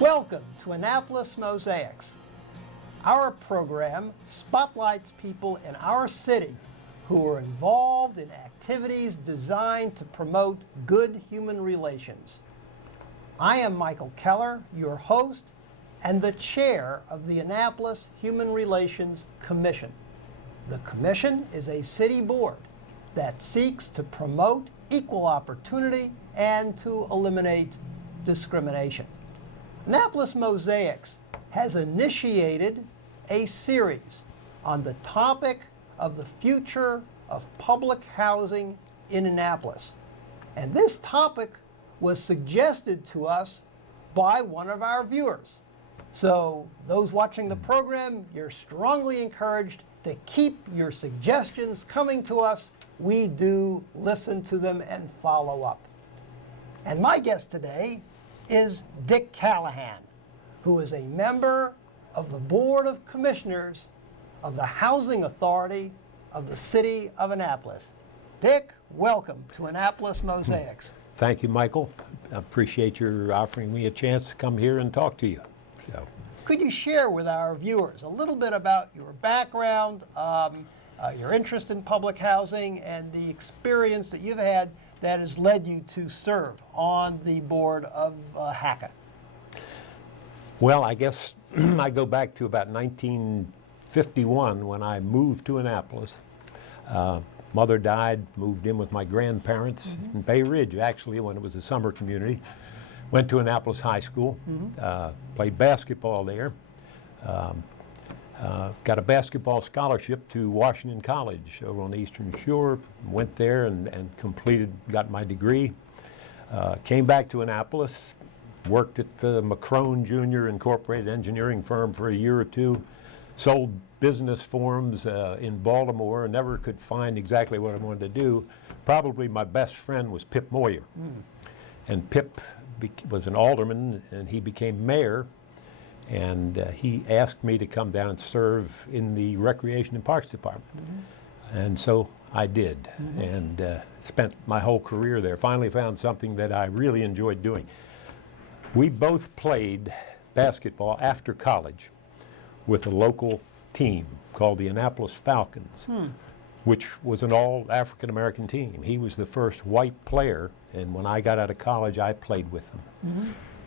Welcome to Annapolis Mosaics. Our program spotlights people in our city who are involved in activities designed to promote good human relations. I am Michael Keller, your host and the chair of the Annapolis Human Relations Commission. The Commission is a city board that seeks to promote equal opportunity and to eliminate discrimination. Annapolis Mosaics has initiated a series on the topic of the future of public housing in Annapolis. And this topic was suggested to us by one of our viewers. So those watching the program, you're strongly encouraged to keep your suggestions coming to us. We do listen to them and follow up. And my guest today is Dick Callahan, who is a member of the Board of Commissioners of the Housing Authority of the City of Annapolis. Dick, welcome to Annapolis Mosaics. Thank you, Michael. I appreciate your offering me a chance to come here and talk to you. So, could you share with our viewers a little bit about your background, your interest in public housing, and the experience that you've had that has led you to serve on the board of HACA? Well, I guess I go back to about 1951 when I moved to Annapolis. Mother died, moved in with my grandparents in Bay Ridge, actually, when it was a summer community. Went to Annapolis High School, played basketball there. Got a basketball scholarship to Washington College over on the Eastern Shore. Went there and got my degree. Came back to Annapolis, worked at the McCrone Jr. Incorporated engineering firm for a year or two. Sold business forms in Baltimore and never could find exactly what I wanted to do. Probably my best friend was Pip Moyer. And Pip was an alderman and he became mayor. And he asked me to come down and serve in the Recreation and Parks Department. And so I did, and spent my whole career there. Finally found something that I really enjoyed doing. We both played basketball after college with a local team called the Annapolis Falcons, which was an all African-American team. He was the first white player, and when I got out of college, I played with him.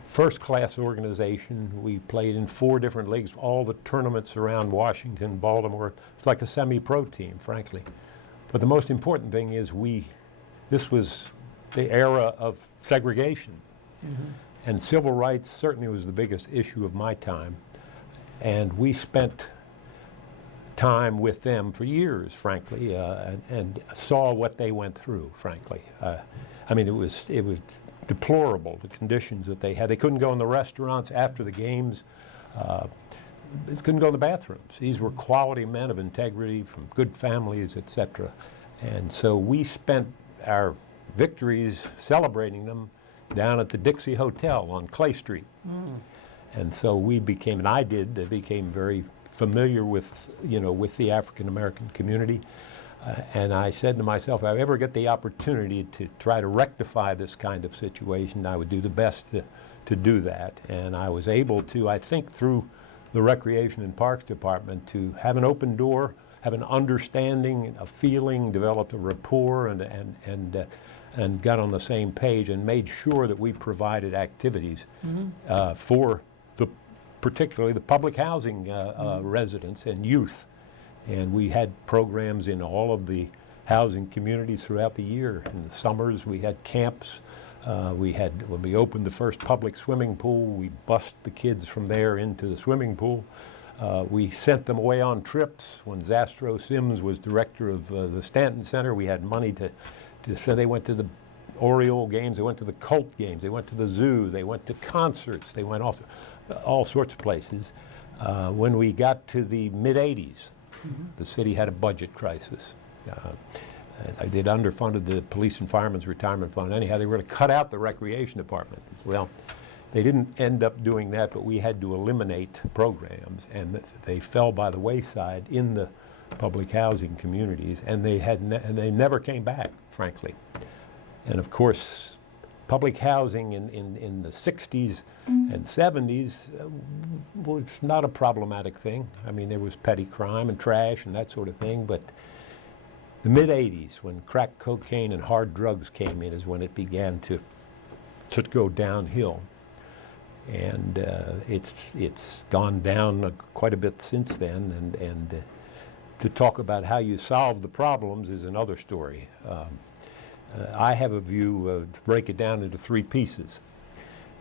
First-class organization. We played in 4 different leagues, all the tournaments around Washington, Baltimore. It's like a semi-pro team, frankly. But the most important thing is this was the era of segregation. And civil rights certainly was the biggest issue of my time. And we spent time with them for years, frankly, and saw what they went through, frankly. I mean, it was deplorable, the conditions that they had. They couldn't go in the restaurants after the games. They couldn't go in the bathrooms. These were quality men of integrity from good families, etc. And so we spent our victories celebrating them down at the Dixie Hotel on Clay Street. And so we became, and I became very familiar with, with the African American community. And I said to myself, if I ever get the opportunity to try to rectify this kind of situation, I would do the best to do that. And I was able to, I think, through the Recreation and Parks Department, to have an open door, have an understanding, a feeling, developed a rapport, and got on the same page and made sure that we provided activities for particularly the public housing residents and youth. And we had programs in all of the housing communities throughout the year. In the summers, we had camps. When we opened the first public swimming pool, we bussed the kids from there into the swimming pool. We sent them away on trips. When Zastro Sims was director of the Stanton Center, we had money to send. They went to the Oriole games, they went to the Colt games, they went to the zoo, they went to concerts, they went all sorts of places. When we got to the mid-'80s, the city had a budget crisis. They'd underfunded the Police and Firemen's Retirement Fund. Anyhow, they were going to cut out the Recreation Department. Well, they didn't end up doing that, but we had to eliminate programs, and they fell by the wayside in the public housing communities, and they never came back, frankly. And of course, public housing in the 60s and 70s was not a problematic thing. I mean, there was petty crime and trash and that sort of thing, but the mid-80s, when crack cocaine and hard drugs came in, is when it began to go downhill. And it's gone down quite a bit since then, and to talk about how you solve the problems is another story. I have a view to break it down into three pieces.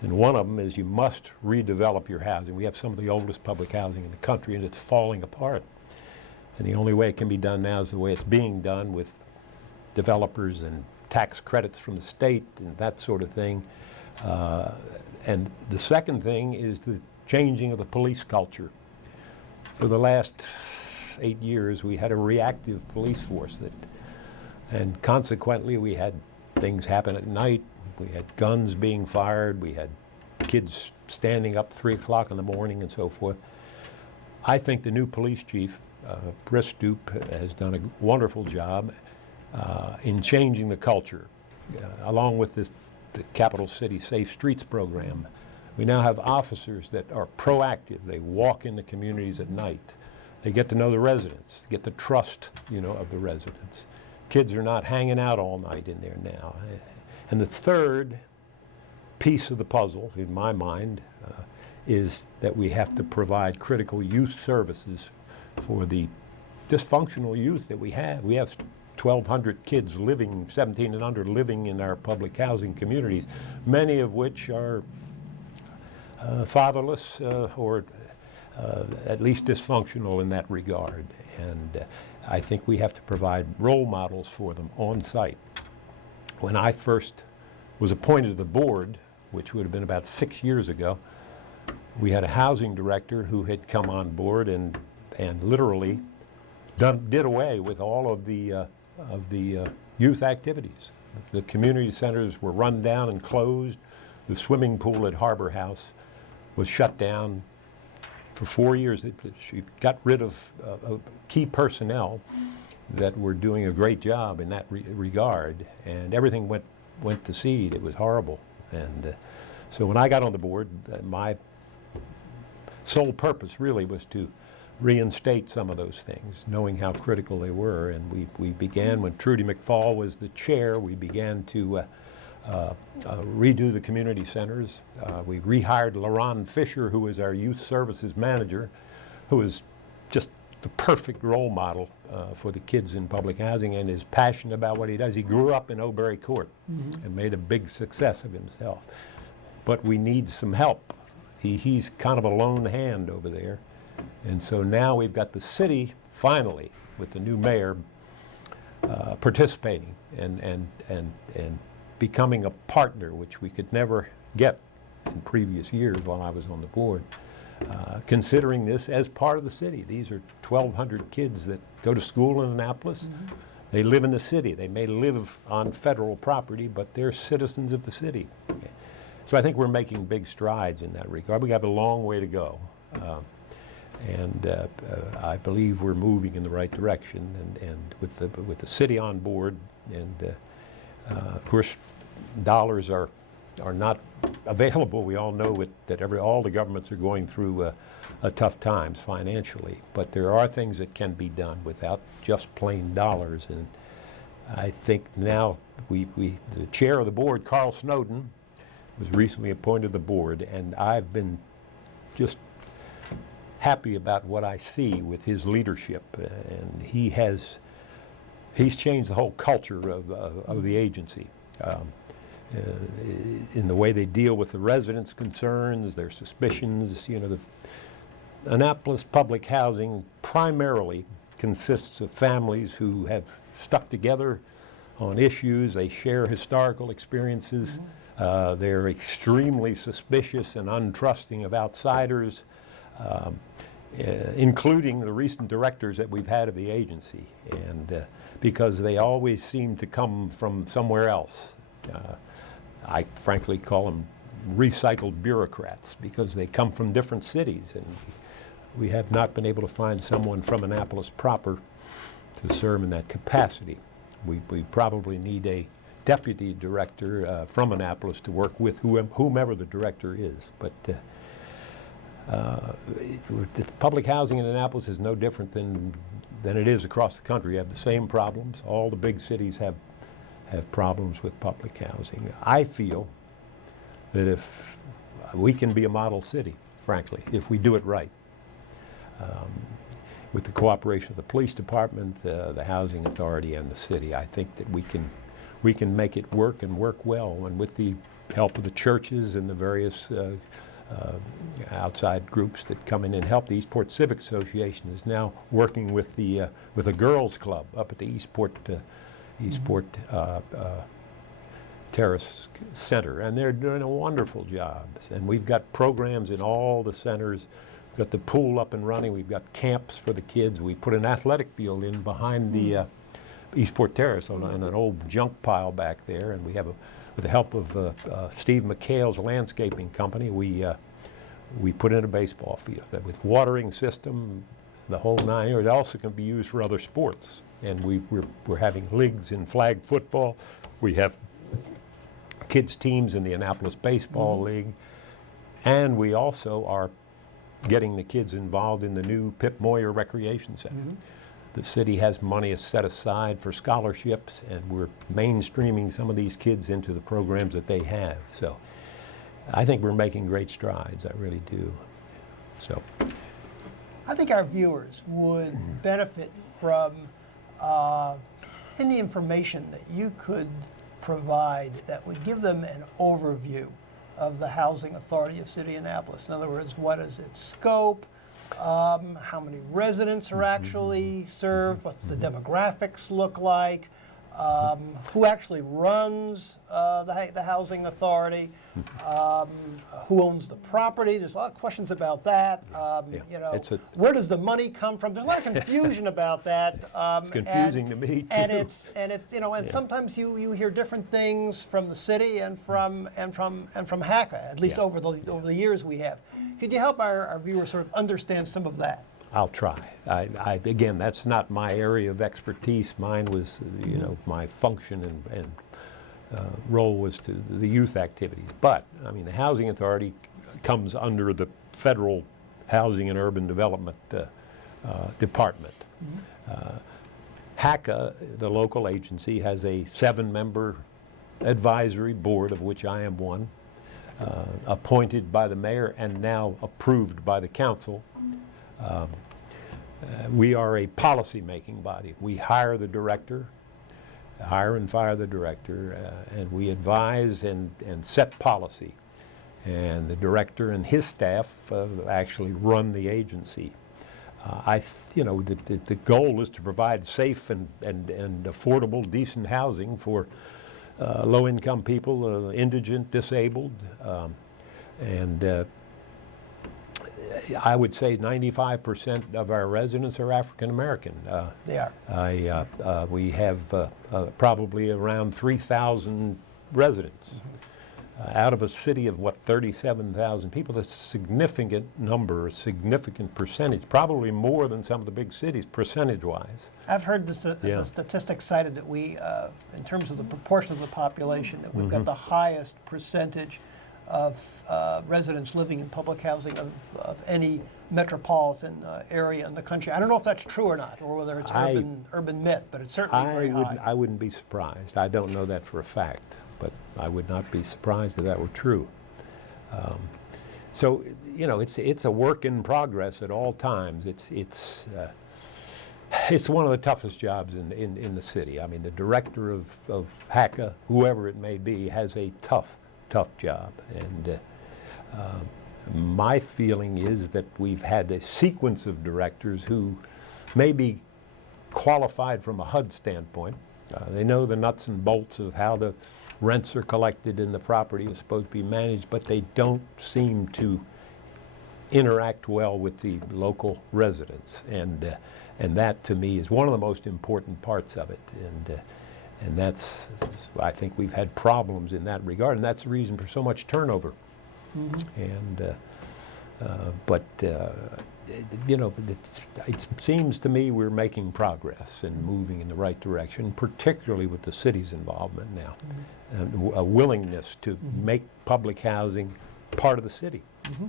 And one of them is you must redevelop your housing. We have some of the oldest public housing in the country, and it's falling apart. And the only way it can be done now is the way it's being done, with developers and tax credits from the state and that sort of thing. And the second thing is the changing of the police culture. For the last 8 years, we had a reactive police force and consequently we had things happen at night. We had guns being fired. We had kids standing up 3 o'clock in the morning and so forth. I think the new police chief, Bristoop, has done a wonderful job in changing the culture, along with the Capital City Safe Streets program. We now have officers that are proactive. They walk in the communities at night. They get to know the residents, get the trust, of the residents. Kids are not hanging out all night in there now. And the third piece of the puzzle, in my mind, is that we have to provide critical youth services for the dysfunctional youth that we have. We have 1,200 kids living, 17 and under, living in our public housing communities, many of which are fatherless or at least dysfunctional in that regard. And I think we have to provide role models for them on site. When I first was appointed to the board, which would have been about 6 years ago, we had a housing director who had come on board and literally did away with all of the youth activities. The community centers were run down and closed. The swimming pool at Harbor House was shut down for 4 years. She got rid of key personnel that were doing a great job in that regard, and everything went to seed. It was horrible. And so when I got on the board, my sole purpose really was to reinstate some of those things, knowing how critical they were. And we began, when Trudy McFall was the chair, we began to redo the community centers. We rehired LaRon Fisher, who was our youth services manager, who is just the perfect role model for the kids in public housing and is passionate about what he does. He grew up in O'Berry Court and made a big success of himself. But we need some help. He's kind of a lone hand over there. And so now we've got the city, finally, with the new mayor, participating and becoming a partner, which we could never get in previous years while I was on the board. Considering this as part of the city. These are 1,200 kids that go to school in Annapolis. They live in the city. They may live on federal property, but they're citizens of the city. So I think we're making big strides in that regard. We have a long way to go. And I believe we're moving in the right direction, and with the city on board, and of course, dollars are not available. We all know that all the governments are going through tough times financially, but there are things that can be done without just plain dollars. And I think now the chair of the board, Carl Snowden, was recently appointed to the board, and I've been just happy about what I see with his leadership, and he's changed the whole culture of the agency. In the way they deal with the residents' concerns, their suspicions. The Annapolis public housing primarily consists of families who have stuck together on issues. They share historical experiences. They're extremely suspicious and untrusting of outsiders, including the recent directors that we've had of the agency, and because they always seem to come from somewhere else. I frankly call them recycled bureaucrats, because they come from different cities, and we have not been able to find someone from Annapolis proper to serve in that capacity. We probably need a deputy director from Annapolis to work with whomever the director is. But the public housing in Annapolis is no different than it is across the country. You have the same problems. All the big cities have problems with public housing. I feel that if we can be a model city, frankly, if we do it right, with the cooperation of the police department, the housing authority, and the city, I think that we can make it work and work well. And with the help of the churches and the various outside groups that come in and help, the Eastport Civic Association is now working with a girls' club up at the Eastport Terrace Center, and they're doing a wonderful job. And we've got programs in all the centers. We've got the pool up and running. We've got camps for the kids. We put an athletic field in behind the Eastport Terrace on an old junk pile back there, and we have with the help of Steve McHale's landscaping company, we put in a baseball field with watering system, the whole nine. It also can be used for other sports, and we're having leagues in flag football. We have kids teams in the Annapolis Baseball League, and we also are getting the kids involved in the new Pip Moyer Recreation Center. The city has money set aside for scholarships, and we're mainstreaming some of these kids into the programs that they have. So I think we're making great strides. I really do. So I think our viewers would benefit from any information that you could provide that would give them an overview of the Housing Authority of City of Annapolis. In other words, what is its scope? How many residents are actually served? What's the demographics look like? Who actually runs the Housing Authority? Who owns the property? There's a lot of questions about that. You know, where does the money come from? There's a lot of confusion about that. It's confusing to me too. And you know, and sometimes you hear different things from the city and from HACA. At least over the years we have. Could you help our viewers sort of understand some of that? I'll try. Again, that's not my area of expertise. Mine was, you know, my function and role was to the youth activities. But, I mean, the Housing Authority comes under the Federal Housing and Urban Development Department. HACA, the local agency, has a 7-member advisory board, of which I am one, appointed by the mayor and now approved by the council. We are a policy-making body. We hire the director, hire and fire the director, and we advise and set policy. And the director and his staff actually run the agency. You know, the goal is to provide safe and affordable, decent housing for low-income people, indigent, disabled, and I would say 95% of our residents are African American. They are. We have probably around 3,000 residents out of a city of, what, 37,000 people. That's a significant number, a significant percentage, probably more than some of the big cities, percentage-wise. I've heard the statistics cited that we, in terms of the proportion of the population, that we've got the highest percentage of residents living in public housing of any metropolitan area in the country. I don't know if that's true or not, or whether it's urban myth, but it's certainly very high. I wouldn't be surprised. I don't know that for a fact, but I would not be surprised if that were true. So, you know, it's a work in progress at all times. It's one of the toughest jobs in the city. I mean, the director of HACA, whoever it may be, has a tough job. And my feeling is that we've had a sequence of directors who may be qualified from a HUD standpoint. They know the nuts and bolts of how the rents are collected and the property is supposed to be managed, but they don't seem to interact well with the local residents. And that, to me, is one of the most important parts of it. And that's, I think we've had problems in that regard, and that's the reason for so much turnover. And But you know, it seems to me we're making progress and moving in the right direction, particularly with the city's involvement now, and a willingness to make public housing part of the city,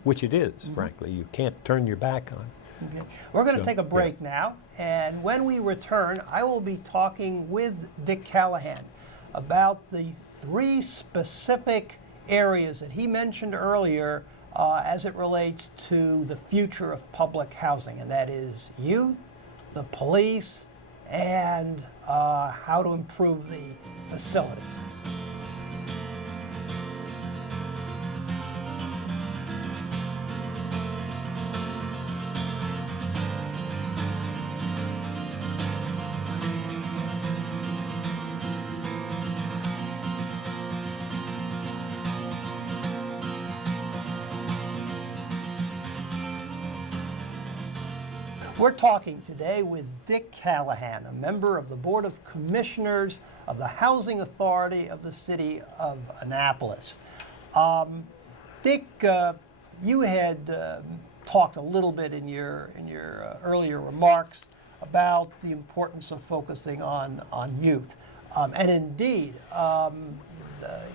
which it is, frankly. You can't turn your back on it. Okay. We're going to So, take a break now, and when we return, I will be talking with Dick Callahan about the 3 specific areas that he mentioned earlier as it relates to the future of public housing, and that is youth, the police, and how to improve the facilities. We're talking today with Dick Callahan, a member of the Board of Commissioners of the Housing Authority of the City of Annapolis. Dick, you had talked a little bit in your earlier remarks about the importance of focusing on youth. And indeed, the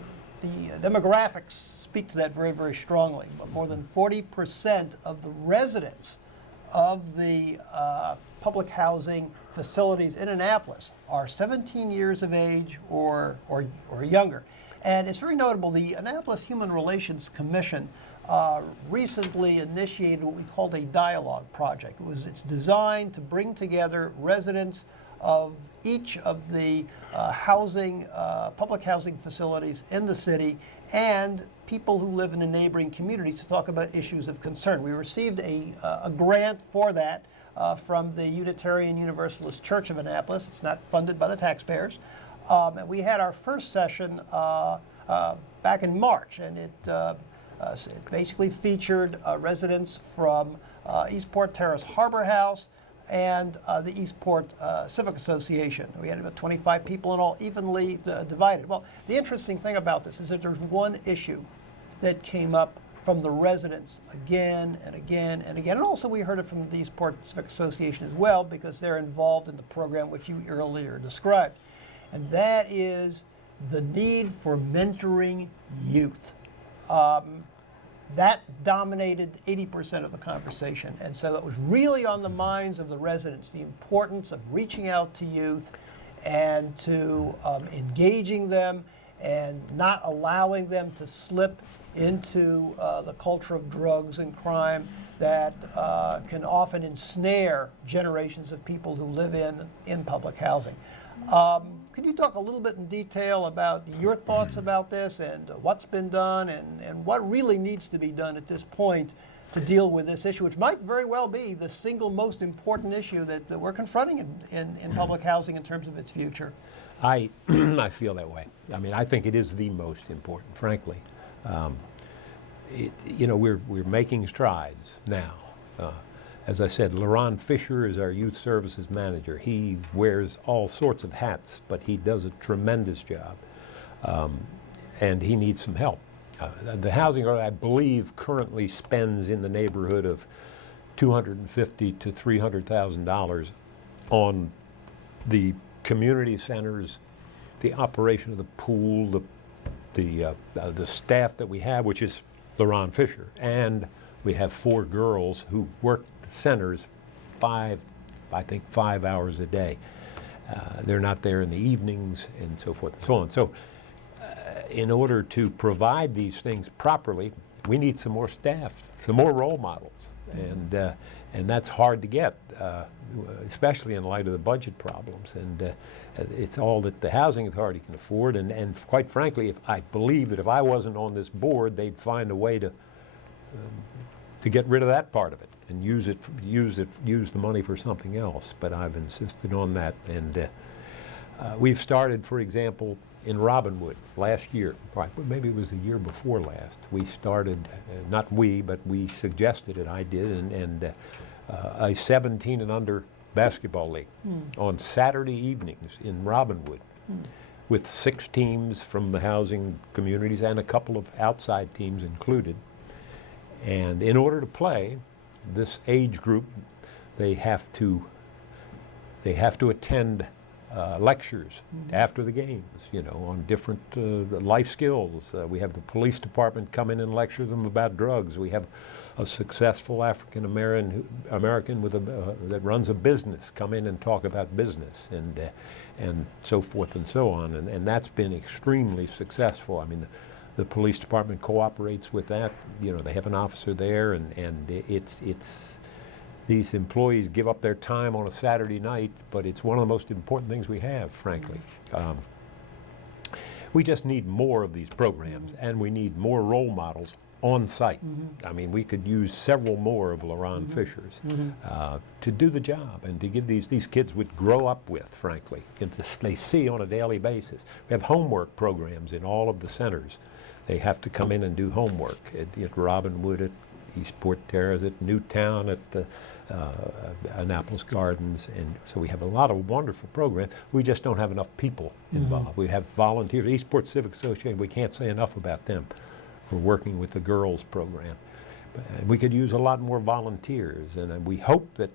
demographics speak to that very, very strongly. More than 40% of the residents of the public housing facilities in Annapolis are 17 years of age or younger. And it's very notable, the Annapolis Human Relations Commission recently initiated what we called a dialogue project. It's designed to bring together residents of each of the public housing facilities in the city and people who live in the neighboring communities to talk about issues of concern. We received a grant for that from the Unitarian Universalist Church of Annapolis. It's not funded by the taxpayers. And we had our first session back in March, and it basically featured residents from Eastport Terrace Harbor House and the Eastport Civic Association. We had about 25 people in all, evenly divided. Well, the interesting thing about this is that there's one issue that came up from the residents again and again and again. And also we heard it from the Eastport Civic Association as well, because they're involved in the program which you earlier described. And that is the need for mentoring youth. That dominated 80% of the conversation. And so it was really on the minds of the residents, the importance of reaching out to youth and to engaging them and not allowing them to slip into the culture of drugs and crime that can often ensnare generations of people who live in public housing. Can you talk a little bit in detail about your thoughts about this and what's been done and what really needs to be done at this point to deal with this issue, which might very well be the single most important issue that we're confronting in public housing in terms of its future? I feel that way. I mean, I think it is the most important, frankly. You know, we're making strides now. As I said, LaRon Fisher is our youth services manager. He wears all sorts of hats, but he does a tremendous job, and he needs some help. The housing authority, I believe, currently spends in the neighborhood of $250,000 to $300,000 on the community centers, the operation of the pool, the staff that we have, which is LaRon Fisher, and we have 4 girls who work the centers 5 hours a day. They're not there in the evenings and so forth and so on. So in order to provide these things properly, we need some more staff, some more role models, and that's hard to get, especially in light of the budget problems. And it's all that the Housing Authority can afford. And quite frankly, I believe that if I wasn't on this board, they'd find a way to get rid of that part of it and use the money for something else. But I've insisted on that, and we've started, for example, in Robinwood last year. Right, maybe it was the year before last. We started, not we, but we suggested it. I did, and a 17 and under basketball league on Saturday evenings in Robinwood, with 6 teams from the housing communities and a couple of outside teams included. And in order to play, this age group, they have to attend lectures after the games, you know, on different life skills. We have the police department come in and lecture them about drugs. We have a successful African American with that runs a business come in and talk about business and so forth and so on. And that's been extremely successful. I mean, the police department cooperates with that. You know, they have an officer there, and it's these employees give up their time on a Saturday night, but it's one of the most important things we have, frankly. We just need more of these programs, and we need more role models on site. I mean, we could use several more of LaRon Fishers to do the job and to give these kids would grow up with, frankly, and they see on a daily basis. We have homework programs in all of the centers. They have to come in and do homework at Robinwood, at Eastport Terrace, at Newtown, at the Annapolis Gardens, and so we have a lot of wonderful programs. We just don't have enough people involved. We have volunteers. Eastport Civic Association, we can't say enough about them. We're working with the girls program. We could use a lot more volunteers, and we hope that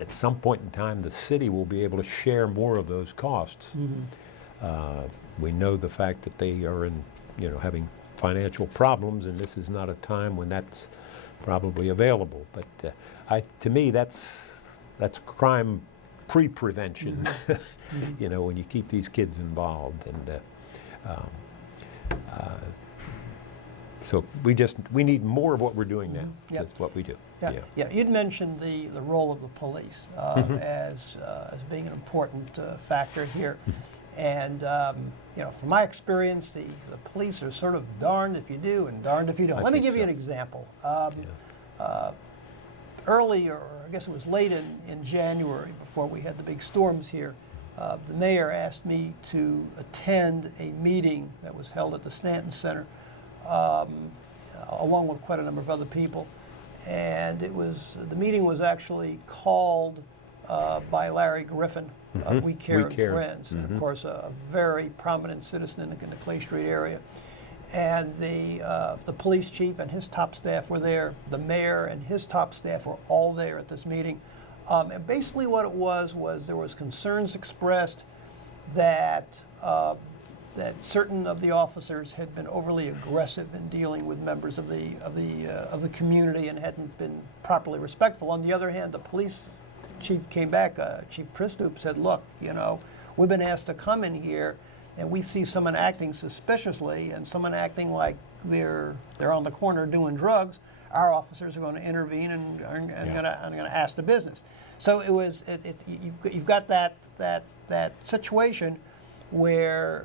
at some point in time the city will be able to share more of those costs. We know the fact that they are in, you know, having financial problems, and this is not a time when that's probably available. But to me, that's crime pre-prevention. You know, when you keep these kids involved, and so we need more of what we're doing now. That's what we do. Yeah. You'd mentioned the role of the police as being an important factor here. And, you know, from my experience, the police are sort of darned if you do and darned if you don't. Let me give you an example. Early, or I guess it was late in January, before we had the big storms here, the mayor asked me to attend a meeting that was held at the Stanton Center, along with quite a number of other people. And the meeting was actually called by Larry Griffin of We Care and Friends, and of course a very prominent citizen in the Clay Street area. And the police chief and his top staff were there. The mayor and his top staff were all there at this meeting. And basically what it was there was concerns expressed that certain of the officers had been overly aggressive in dealing with members of the community and hadn't been properly respectful. On the other hand, the police chief came back, Chief Pristoop said, look, you know, we've been asked to come in here and we see someone acting suspiciously and someone acting like they're on the corner doing drugs. Our officers are going to intervene and are going to ask the business. So you've got that situation where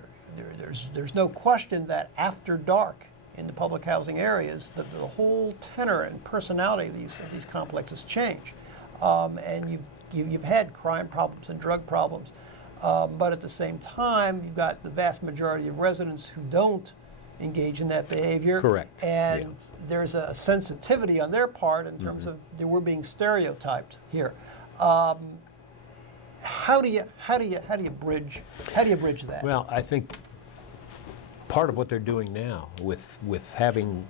there's no question that after dark in the public housing areas, the whole tenor and personality of these complexes change. And you've had crime problems and drug problems, but at the same time, you've got the vast majority of residents who don't engage in that behavior. Correct. And there's a sensitivity on their part in terms of that we're being stereotyped here. How do you bridge that? Well, I think part of what they're doing now with having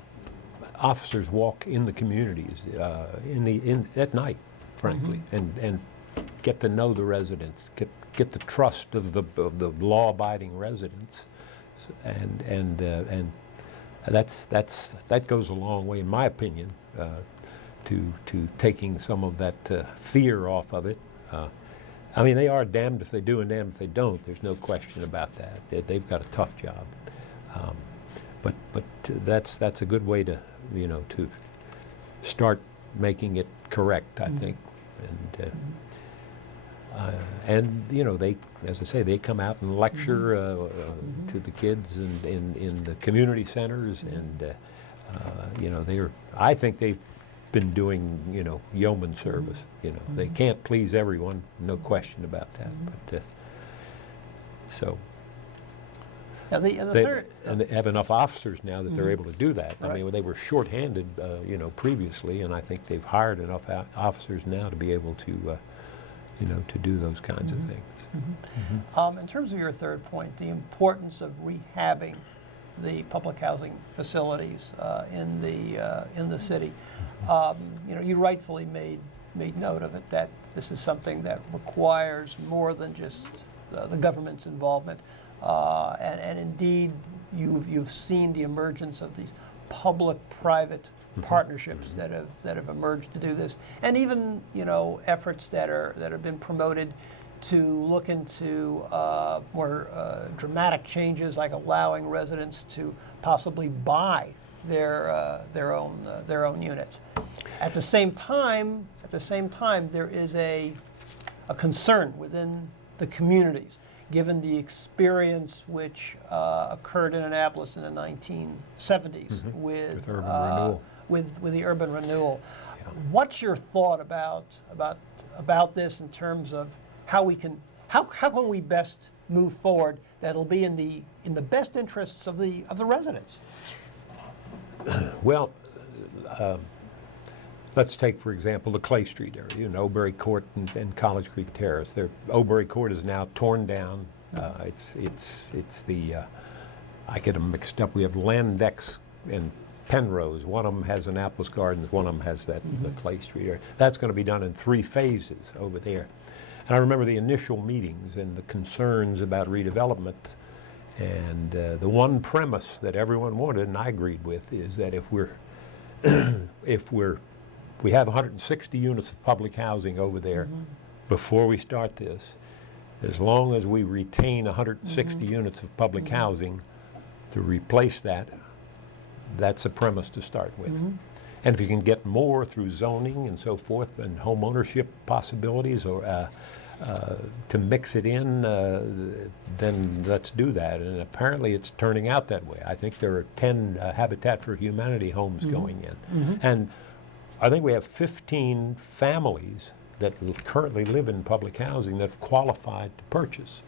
officers walk in the communities at night, frankly, and get to know the residents, get the trust of the law-abiding residents, and that goes a long way, in my opinion, to taking some of that fear off of it. I mean, they are damned if they do and damned if they don't. There's no question about that. They've got a tough job, but that's a good way to to start making it correct, I think, and they, as I say, they come out and lecture to the kids in the community centers, and I think they've been doing yeoman service. They can't please everyone, no question about that. But so. And they have enough officers now that they're able to do that. Right. I mean, they were shorthanded, previously, and I think they've hired enough officers now to be able to, to do those kinds of things. In terms of your third point, the importance of rehabbing the public housing facilities in the city. You rightfully made note of it, that this is something that requires more than just the government's involvement, and indeed you've seen the emergence of these public-private partnerships that have emerged to do this, and even efforts that have been promoted to look into more dramatic changes, like allowing residents to possibly buy their own units. At the same time, there is a concern within the communities, given the experience which occurred in Annapolis in the 1970s with urban renewal. With the urban renewal. Yeah. What's your thought about this in terms of how can we best move forward that'll be in the best interests of the residents? Well, let's take, for example, the Clay Street area, Oberry Court and College Creek Terrace. Oberry Court is now torn down. It's the, I get them mixed up. We have Landex and Penrose. One of them has Annapolis Gardens, one of them has the Clay Street area. That's going to be done in 3 phases over there. And I remember the initial meetings and the concerns about redevelopment. And the one premise that everyone wanted, and I agreed with, is that if we have 160 units of public housing over there before we start this, as long as we retain 160 units of public housing to replace that, that's a premise to start with. And if you can get more through zoning and so forth, and home ownership possibilities, or to mix it in, then let's do that. And apparently it's turning out that way. I think there are 10 Habitat for Humanity homes going in. And I think we have 15 families that currently live in public housing that have qualified to purchase.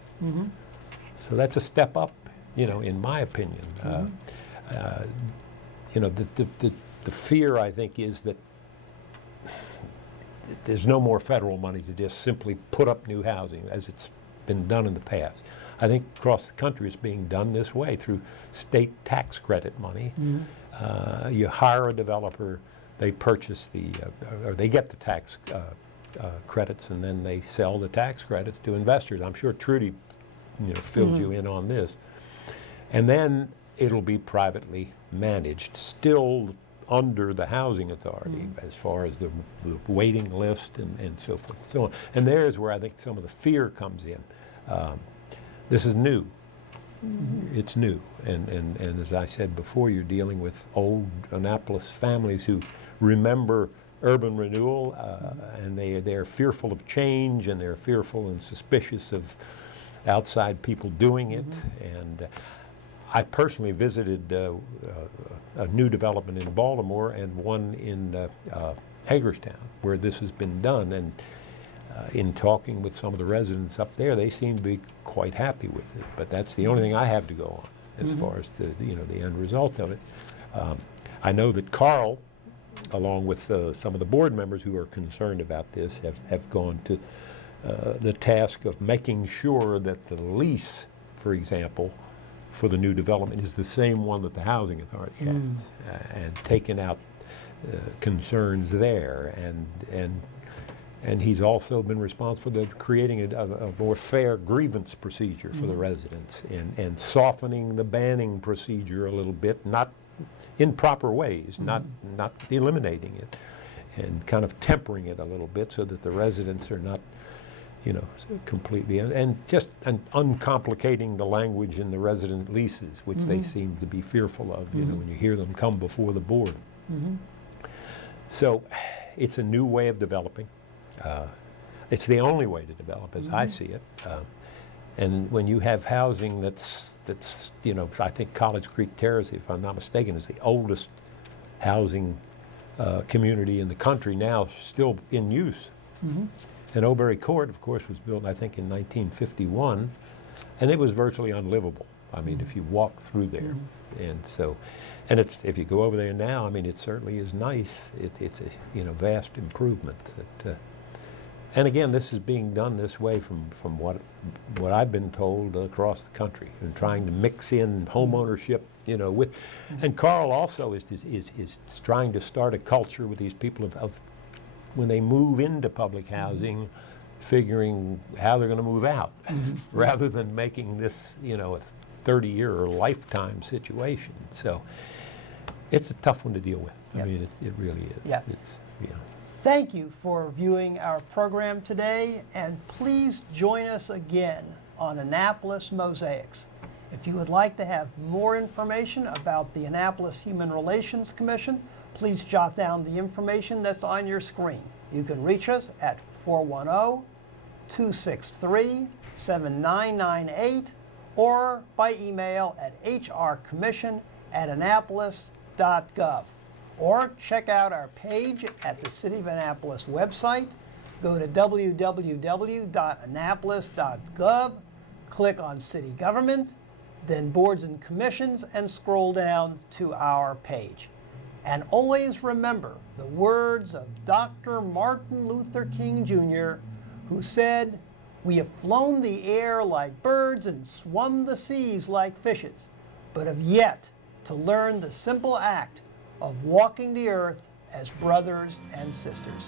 So that's a step up, in my opinion. The fear, I think, is that there's no more federal money to just simply put up new housing as it's been done in the past. I think across the country it's being done this way through state tax credit money. You hire a developer, they purchase or they get the tax credits, and then they sell the tax credits to investors. I'm sure Trudy filled you in on this. And then it'll be privately managed, still under the housing authority as far as the waiting list and so forth and so on. And there's where I think some of the fear comes in. This is new. It's new. And as I said before, you're dealing with old Annapolis families who remember urban renewal, and they're fearful of change, and they're fearful and suspicious of outside people doing it. And I personally visited a new development in Baltimore and one in Hagerstown where this has been done. And in talking with some of the residents up there, they seem to be quite happy with it. But that's the only thing I have to go on as far as the end result of it. I know that Carl, along with some of the board members who are concerned about this, have gone to the task of making sure that the lease, for example, for the new development is the same one that the housing authority has, and taken out concerns there. And he's also been responsible for creating a more fair grievance procedure for the residents, and softening the banning procedure a little bit, not in proper ways, not eliminating it, and kind of tempering it a little bit so that the residents are not completely, and uncomplicating the language in the resident leases, which they seem to be fearful of, when you hear them come before the board. So it's a new way of developing. It's the only way to develop, as I see it. And when you have housing that's I think College Creek Terrace, if I'm not mistaken, is the oldest housing community in the country now, still in use. And Oberry Court, of course, was built, I think, in 1951, and it was virtually unlivable. I mean, if you walk through there. And if you go over there now, I mean, it certainly is nice. It's a vast improvement. And again, this is being done this way from what I've been told across the country, and trying to mix in home ownership you know, with, and Carl also is trying to start a culture with these people of when they move into public housing, figuring how they're going to move out, rather than making this, you know, a 30-year or lifetime situation. So it's a tough one to deal with. Yep. I mean, it really is. Yep. It's, yeah. Thank you for viewing our program today, and please join us again on Annapolis Mosaics. If you would like to have more information about the Annapolis Human Relations Commission, please jot down the information that's on your screen. You can reach us at 410-263-7998 or by email at hrcommission@annapolis.gov. Or check out our page at the City of Annapolis website. Go to www.annapolis.gov, click on City Government, then Boards and Commissions, and scroll down to our page. And always remember the words of Dr. Martin Luther King Jr., who said, "We have flown the air like birds and swum the seas like fishes, but have yet to learn the simple act of walking the earth as brothers and sisters."